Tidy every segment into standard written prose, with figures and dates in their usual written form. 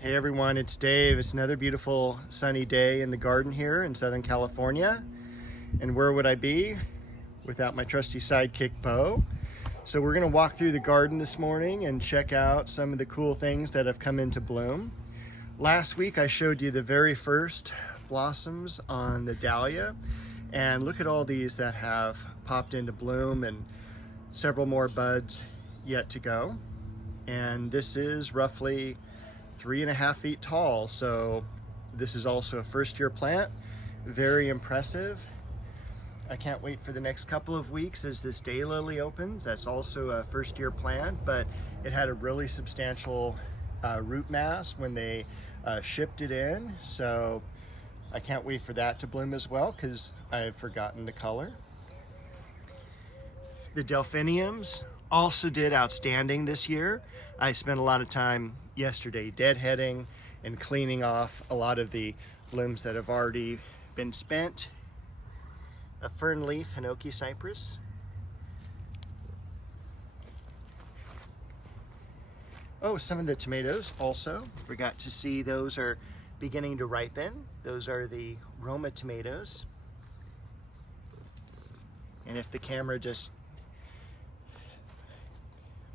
Hey everyone, it's Dave. It's another beautiful sunny day in the garden here in Southern California. And where would I be without my trusty sidekick, Bo? So we're gonna walk through the garden this morning and check out some of the cool things that have come into bloom. Last week I showed you the very first blossoms on the Dahlia, and look at all these that have popped into bloom and several more buds yet to go. And this is roughly 3.5 feet tall, so this is also a first-year plant. Very impressive. I can't wait for the next couple of weeks as this daylily opens. That's also a first-year plant, but it had a really substantial root mass when they shipped it in, so I can't wait for that to bloom as well because I've forgotten the color. The delphiniums also did outstanding this year. I spent a lot of time yesterday deadheading and cleaning off a lot of the blooms that have already been spent. A fern leaf hinoki cypress. Oh, some of the tomatoes also. We got to see those are beginning to ripen. Those are the Roma tomatoes. And if the camera just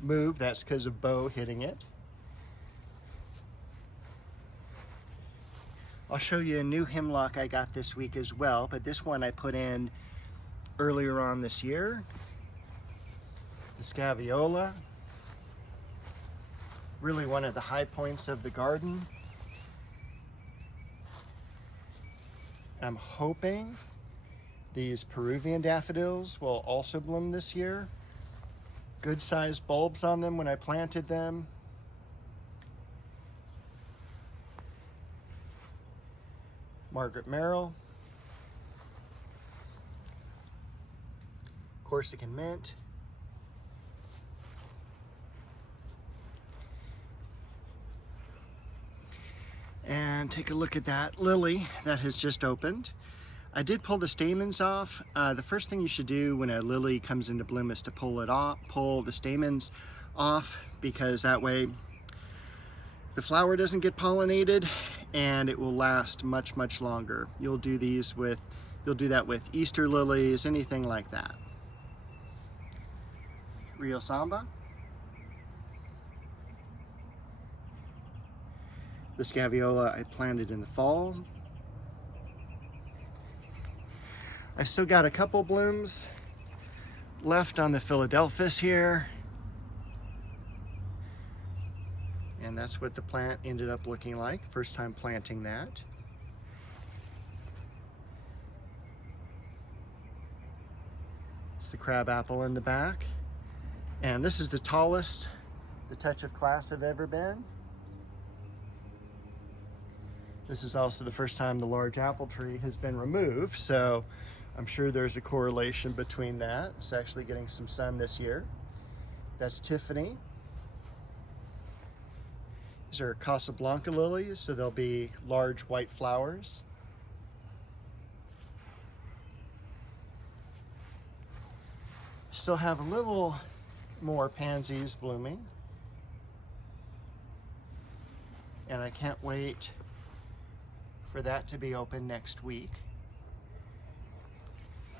moved, that's because of Bo hitting it. I'll show you a new hemlock I got this week as well, but this one I put in earlier on this year. The Scaviola, really one of the high points of the garden. I'm hoping these Peruvian daffodils will also bloom this year. Good sized bulbs on them when I planted them. Margaret Merrill. Corsican mint. And take a look at that lily that has just opened. I did pull the stamens off. The first thing you should do when a lily comes into bloom is to pull the stamens off, because that way the flower doesn't get pollinated and it will last much, much longer. You'll do that with Easter lilies, anything like that. Rio Samba. The Scaviola I planted in the fall. I've still got a couple blooms left on the Philadelphus here. And that's what the plant ended up looking like. First time planting that. It's the crabapple in the back. And this is the tallest the Touch of Class have ever been. This is also the first time the large apple tree has been removed, so I'm sure there's a correlation between that. It's actually getting some sun this year. That's Tiffany. These are Casablanca lilies, so they'll be large white flowers. Still have a little more pansies blooming. And I can't wait for that to be open next week.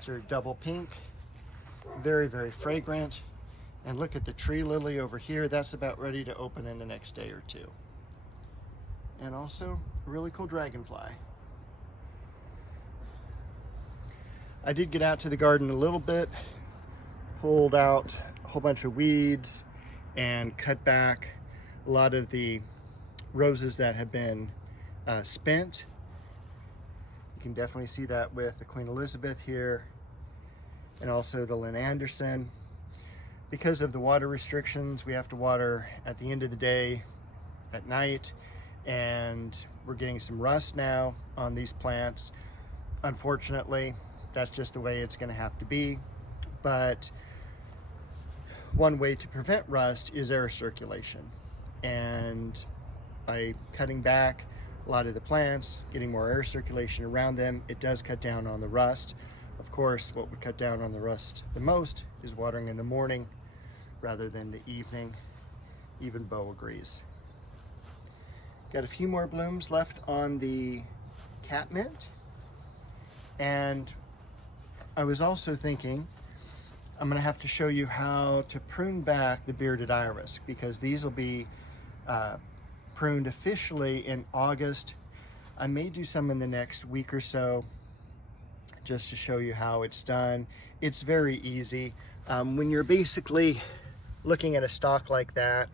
They're double pink, very, very fragrant. And look at the tree lily over here. That's about ready to open in the next day or two. And also a really cool dragonfly. I did get out to the garden a little bit, pulled out a whole bunch of weeds and cut back a lot of the roses that have been spent. You can definitely see that with the Queen Elizabeth here, and also the Lynn Anderson. Because of the water restrictions, we have to water at the end of the day, at night, and we're getting some rust now on these plants. Unfortunately, that's just the way it's going to have to be. But one way to prevent rust is air circulation. And by cutting back a lot of the plants, getting more air circulation around them, it does cut down on the rust. Of course, what would cut down on the rust the most is watering in the morning rather than the evening. Even Bo agrees. Got a few more blooms left on the catmint. And I was also thinking I'm going to have to show you how to prune back the bearded iris, because these will be pruned officially in August. I may do some in the next week or so, just to show you how it's done. It's very easy. When you're basically looking at a stalk like that,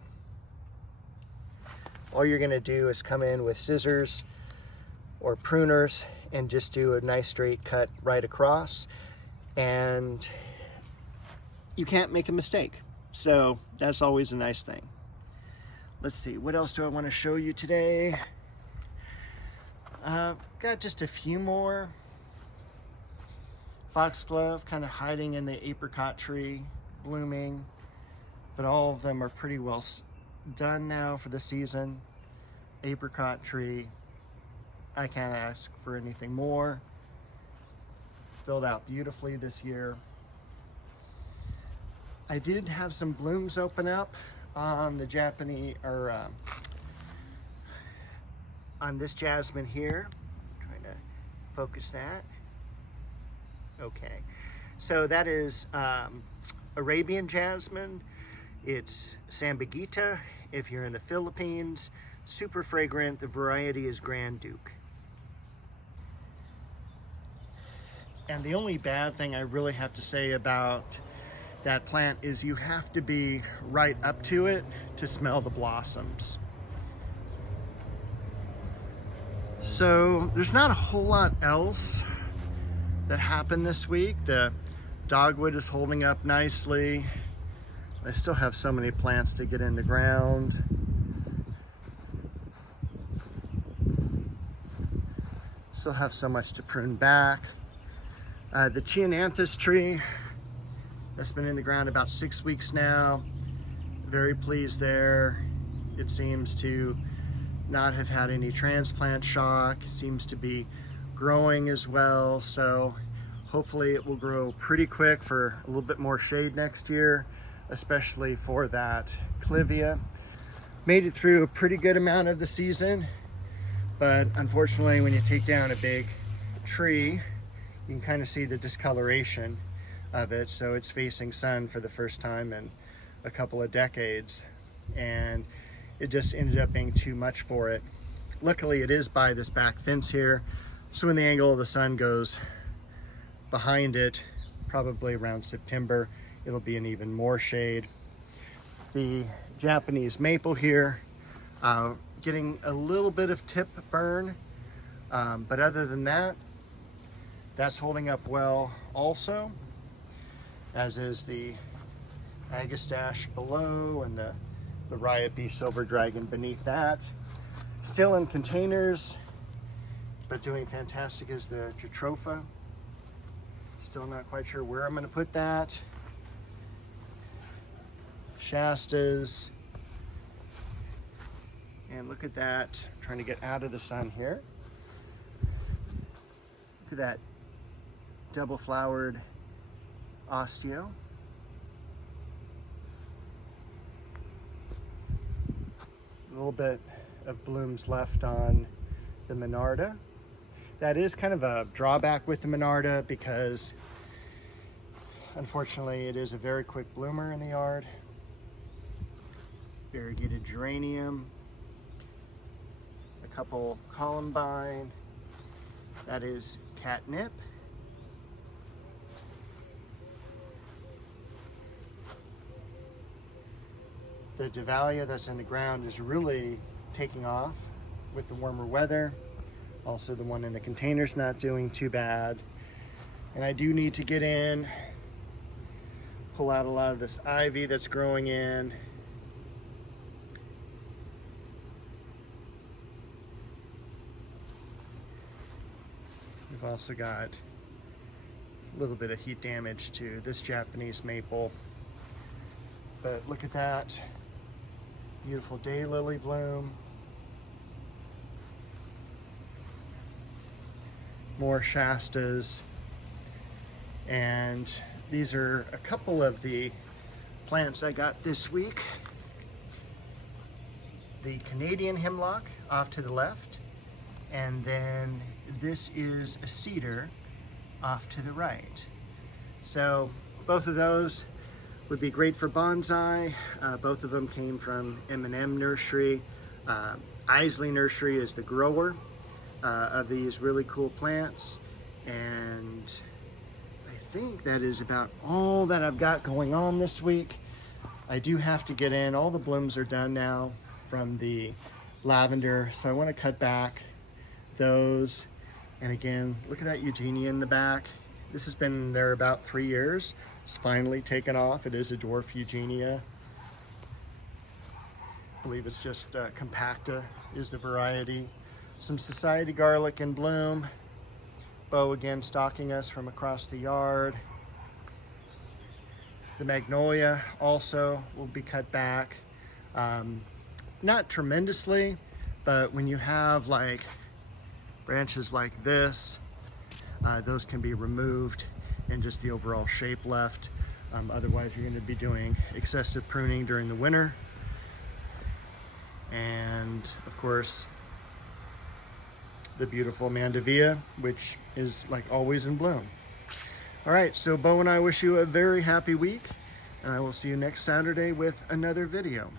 all you're going to do is come in with scissors or pruners and just do a nice straight cut right across, and you can't make a mistake. So that's always a nice thing. Let's see, what else do I want to show you today? Got just a few more. Foxglove kind of hiding in the apricot tree, blooming, but all of them are pretty well done now for the season. Apricot tree, I can't ask for anything more. Filled out beautifully this year. I did have some blooms open up on the Japanese, or on this jasmine here. Trying to focus that. Okay, so that is Arabian jasmine. It's Sambuceta if you're in the Philippines. Super fragrant. The variety is Grand Duke. And the only bad thing I really have to say about that plant is you have to be right up to it to smell the blossoms. So there's not a whole lot else that happened this week. The dogwood is holding up nicely. I still have so many plants to get in the ground. Still have so much to prune back. The Cheonanthus tree, that's been in the ground about 6 weeks now. Very pleased there. It seems to not have had any transplant shock. It seems to be growing as well, so hopefully it will grow pretty quick for a little bit more shade next year, especially for that clivia. Made it through a pretty good amount of the season, but unfortunately when you take down a big tree, you can kind of see the discoloration of it. So it's facing sun for the first time in a couple of decades, and it just ended up being too much for it. Luckily it is by this back fence here, so when the angle of the sun goes behind it, probably around September, it'll be in even more shade. The Japanese maple here, getting a little bit of tip burn, but other than that, that's holding up well also, as is the agastache below and the Riot Bee Silver Dragon beneath that. Still in containers, but doing fantastic is the Jatropha. Still not quite sure where I'm going to put that. Shastas. And look at that. I'm trying to get out of the sun here. Look at that double flowered osteo. A little bit of blooms left on the Monarda. That is kind of a drawback with the Monarda, because unfortunately it is a very quick bloomer in the yard. Variegated geranium, a couple columbine, that is catnip. The Dahlia that's in the ground is really taking off with the warmer weather. Also the one in the container's not doing too bad. And I do need to get in, pull out a lot of this ivy that's growing in. We've also got a little bit of heat damage to this Japanese maple. But look at that. Beautiful daylily bloom. More Shastas. And these are a couple of the plants I got this week. the Canadian hemlock off to the left, and then this is a cedar off to the right. So both of those would be great for bonsai. Both of them came from M&M Nursery. Isley Nursery is the grower of these really cool plants, and I think that is about all that I've got going on this week. I do have to get in, all the blooms are done now from the lavender, so I want to cut back those. And again, look at that Eugenia in the back. This has been there about 3 years. It's finally taken off. It is a dwarf Eugenia. I believe it's just compacta is the variety. Some society garlic in bloom. Bo again stalking us from across the yard. The magnolia also will be cut back. Not tremendously, but when you have like branches like this, those can be removed and just the overall shape left. Otherwise you're going to be doing excessive pruning during the winter. And of course the beautiful mandevilla, which is like always in bloom. All right, so Bo and I wish you a very happy week, and I will see you next Saturday with another video.